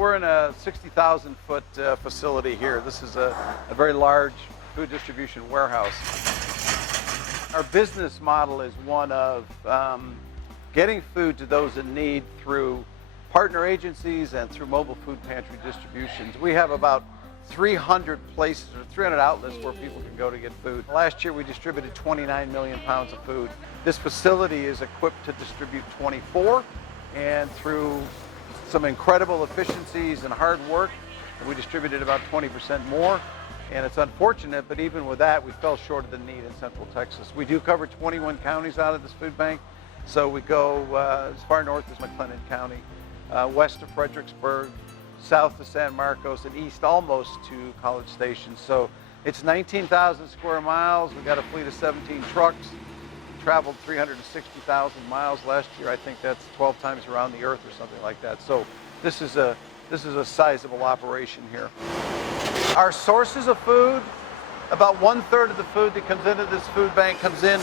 We're in a 60,000 foot facility here. This is a very large food distribution warehouse. Our business model is one of getting food to those in need through partner agencies and through mobile food pantry distributions. We have about 300 places or 300 outlets where people can go to get food. Last year we distributed 29 million pounds of food. This facility is equipped to distribute 24, and through some incredible efficiencies and hard work, we distributed about 20% more. And it's unfortunate, but even with that, we fell short of the need in Central Texas. We do cover 21 counties out of this food bank. So we go as far north as McLennan County, west of Fredericksburg, south to San Marcos, and east almost to College Station. So it's 19,000 square miles. We got a fleet of 17 trucks. Traveled 360,000 miles last year. I think that's 12 times around the earth or something like that. So this is a sizable operation here. Our sources of food, about 1/3 of the food that comes into this food bank comes in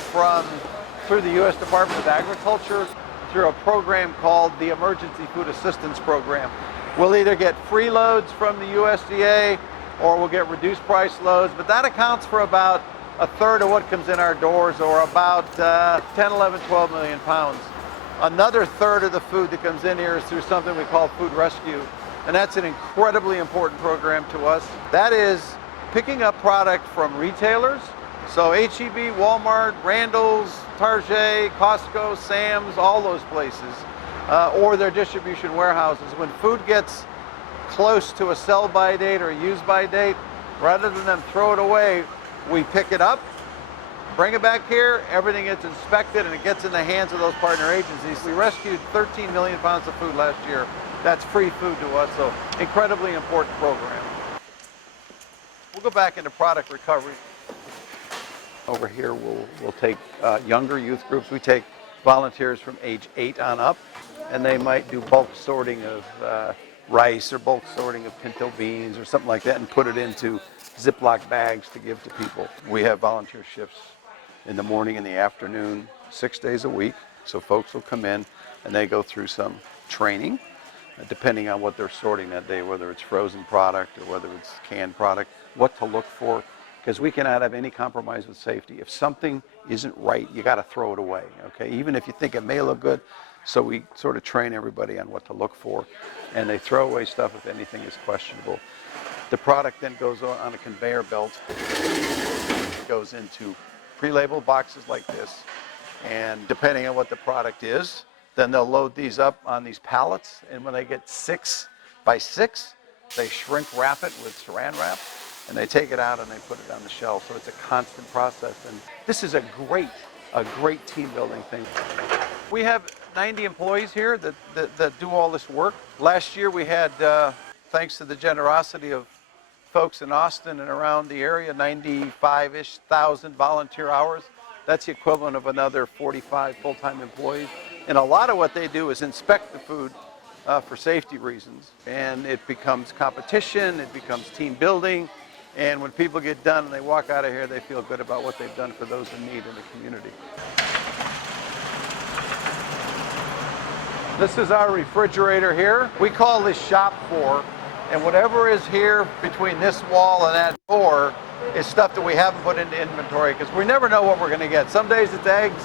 through the U.S. Department of Agriculture through a program called the Emergency Food Assistance Program. We'll either get free loads from the USDA or we'll get reduced price loads, but that accounts for about 1/3 of what comes in our doors, or about 10, 11, 12 million pounds. Another 1/3 of the food that comes in here is through something we call Food Rescue, and that's an incredibly important program to us. That is picking up product from retailers, so H-E-B, Walmart, Randall's, Target, Costco, Sam's, all those places, or their distribution warehouses. When food gets close to a sell-by date or a use-by date, rather than them throw it away, we pick it up, bring it back here, everything gets inspected, and it gets in the hands of those partner agencies. We rescued 13 million pounds of food last year. That's free food to us, so incredibly important program. We'll go back into product recovery. Over here, we'll take younger youth groups. We take volunteers from age 8 on up, and they might do bulk sorting of rice or bulk sorting of pinto beans or something like that and put it into Ziploc bags to give to people. We have volunteer shifts in the morning and the afternoon, 6 days a week. So folks will come in and they go through some training, depending on what they're sorting that day, whether it's frozen product or whether it's canned product, what to look for, because we cannot have any compromise with safety. If something isn't right, you got to throw it away, okay? Even if you think it may look good. So we sort of train everybody on what to look for, and they throw away stuff if anything is questionable. The product then goes on a conveyor belt. It goes into pre-labeled boxes like this, and depending on what the product is, then they'll load these up on these pallets, and when they get 6 by 6, they shrink wrap it with saran wrap, and they take it out and they put it on the shelf. So it's a constant process, and this is a great team building thing. We have 90 employees here that do all this work. Last year we had, thanks to the generosity of folks in Austin and around the area, 95-ish thousand volunteer hours. That's the equivalent of another 45 full-time employees. And a lot of what they do is inspect the food for safety reasons. And it becomes competition, it becomes team building. And when people get done and they walk out of here, they feel good about what they've done for those in need in the community. This is our refrigerator here. We call this shop floor, and whatever is here between this wall and that door is stuff that we haven't put into inventory because we never know what we're going to get. Some days it's eggs.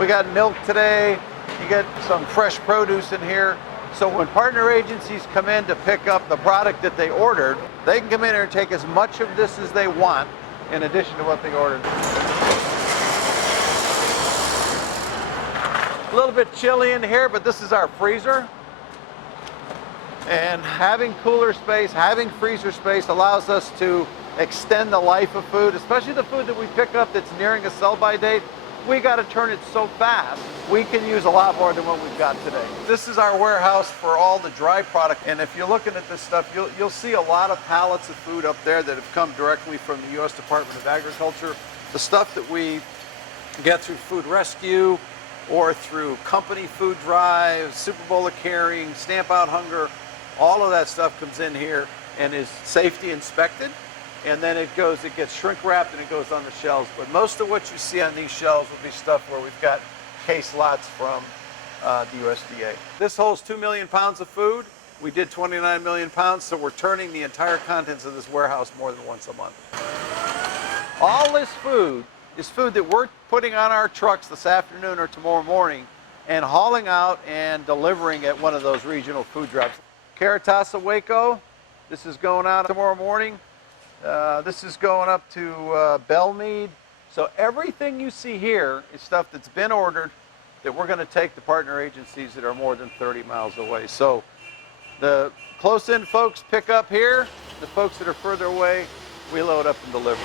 We got milk today. You get some fresh produce in here. So when partner agencies come in to pick up the product that they ordered, they can come in here and take as much of this as they want in addition to what they ordered. A little bit chilly in here, but this is our freezer. And having cooler space, having freezer space allows us to extend the life of food, especially the food that we pick up that's nearing a sell-by date. We got to turn it so fast, we can use a lot more than what we've got today. This is our warehouse for all the dry product, and if you're looking at this stuff, you'll see a lot of pallets of food up there that have come directly from the U.S. Department of Agriculture. The stuff that we get through Food Rescue or through company food drives, Super Bowl of Caring, Stamp Out Hunger, all of that stuff comes in here and is safety inspected. And then it gets shrink wrapped and it goes on the shelves. But most of what you see on these shelves will be stuff where we've got case lots from the USDA. This holds 2 million pounds of food. We did 29 million pounds, so we're turning the entire contents of this warehouse more than once a month. All this food is food that we're putting on our trucks this afternoon or tomorrow morning and hauling out and delivering at one of those regional food drops. Caritas of Waco, this is going out tomorrow morning. This is going up to Belmead. So everything you see here is stuff that's been ordered that we're going to take to partner agencies that are more than 30 miles away. So the close-in folks pick up here. The folks that are further away, we load up and deliver.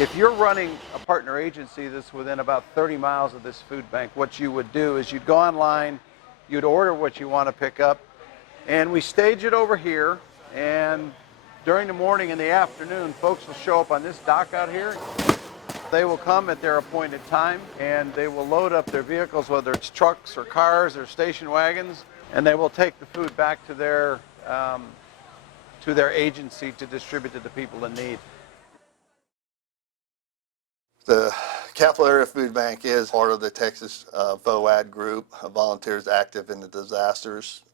If you're running a partner agency that's within about 30 miles of this food bank, what you would do is you'd go online, you'd order what you want to pick up, and we stage it over here, and during the morning and the afternoon, folks will show up on this dock out here. They will come at their appointed time, and they will load up their vehicles, whether it's trucks or cars or station wagons, and they will take the food back to their agency to distribute to the people in need. The Capital Area Food Bank is part of the Texas VOAD group of volunteers active in the disasters.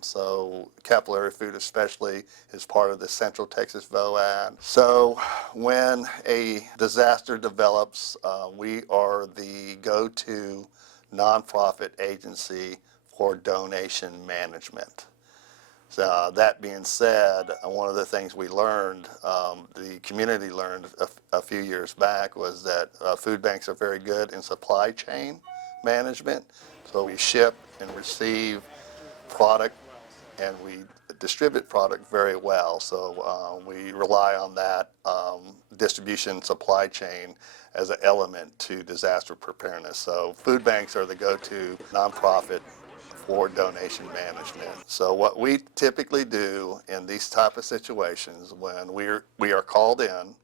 So Capital Area Food especially is part of the Central Texas VOAD. So when a disaster develops, we are the go-to nonprofit agency for donation management. So that being said, one of the things we learned, the community learned a few years back, was that food banks are very good in supply chain management. So we ship and receive product and we distribute product very well. So we rely on that distribution supply chain as an element to disaster preparedness. So food banks are the go-to nonprofit for donation management. So what we typically do in these type of situations, when we are called in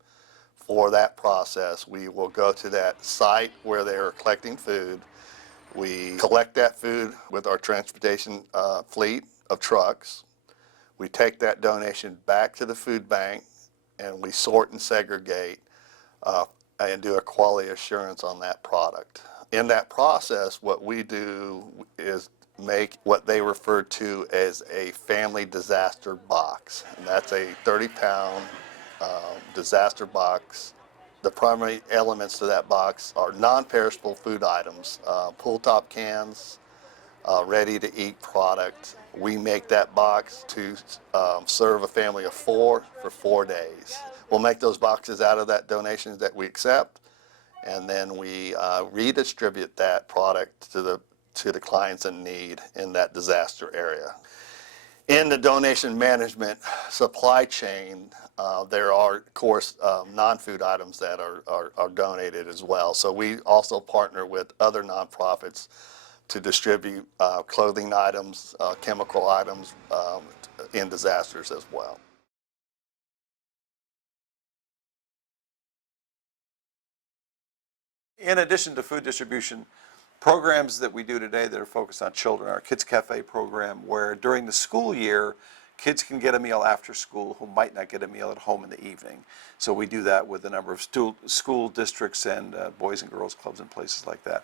for that process, we will go to that site where they are collecting food. We collect that food with our transportation fleet of trucks. We take that donation back to the food bank, and we sort and segregate and do a quality assurance on that product. In that process, what we do is make what they refer to as a family disaster box. And that's a 30-pound disaster box. The primary elements to that box are non-perishable food items, pull-top cans, ready-to-eat product. We make that box to serve a family of 4 for 4 days. We'll make those boxes out of that donations that we accept, and then we redistribute that product to the clients in need in that disaster area. In the donation management supply chain, there are, of course, non-food items that are donated as well. So we also partner with other nonprofits to distribute clothing items, chemical items in disasters as well. In addition to food distribution, programs that we do today that are focused on children, our Kids Cafe program, where during the school year, kids can get a meal after school who might not get a meal at home in the evening. So we do that with a number of school districts and boys and girls clubs and places like that.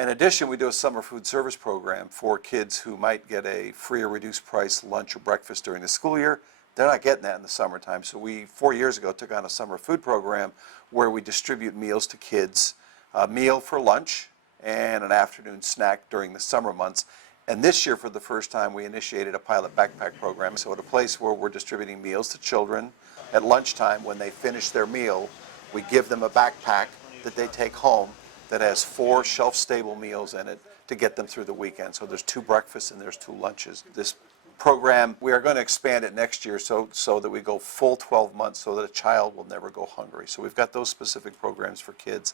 In addition, we do a summer food service program for kids who might get a free or reduced price lunch or breakfast during the school year. They're not getting that in the summertime. So we, 4 years ago, took on a summer food program where we distribute meals to kids, a meal for lunch and an afternoon snack during the summer months. And this year, for the first time, we initiated a pilot backpack program. So at a place where we're distributing meals to children at lunchtime, when they finish their meal, we give them a backpack that they take home that has 4 shelf-stable meals in it to get them through the weekend. So there's 2 breakfasts and there's 2 lunches. This program, we are going to expand it next year so that we go full 12 months so that a child will never go hungry. So we've got those specific programs for kids.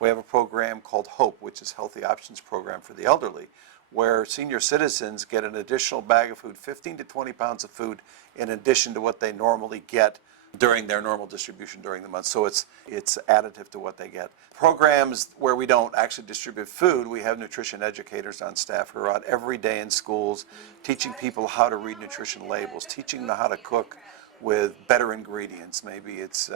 We have a program called HOPE, which is Healthy Options Program for the Elderly, where senior citizens get an additional bag of food, 15 to 20 pounds of food, in addition to what they normally get during their normal distribution during the month. So it's additive to what they get. Programs where we don't actually distribute food, we have nutrition educators on staff who are out every day in schools teaching people how to read nutrition labels, teaching them how to cook with better ingredients. Maybe it's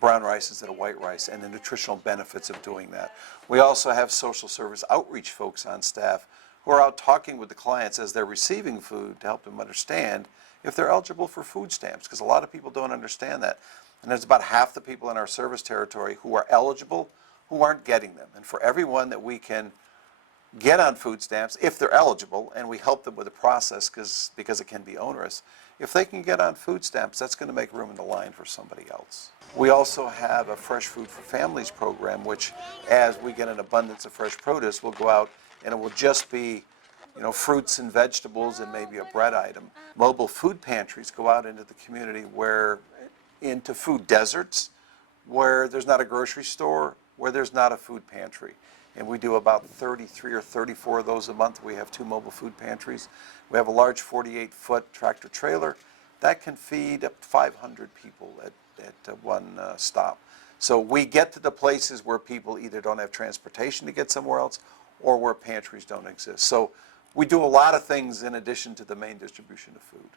brown rice instead of white rice, and the nutritional benefits of doing that. We also have social service outreach folks on staff who are out talking with the clients as they're receiving food to help them understand if they're eligible for food stamps, because a lot of people don't understand that. And there's about half the people in our service territory who are eligible who aren't getting them. And for everyone that we can get on food stamps, if they're eligible, and we help them with the process because it can be onerous, if they can get on food stamps, that's going to make room in the line for somebody else. We also have a Fresh Food for Families program, which as we get an abundance of fresh produce, we'll go out and it will just be, fruits and vegetables and maybe a bread item. Mobile food pantries go out into the community into food deserts, where there's not a grocery store, where there's not a food pantry. And we do about 33 or 34 of those a month. We have 2 mobile food pantries. We have a large 48-foot tractor trailer that can feed up to 500 people at one stop. So we get to the places where people either don't have transportation to get somewhere else or where pantries don't exist. So we do a lot of things in addition to the main distribution of food.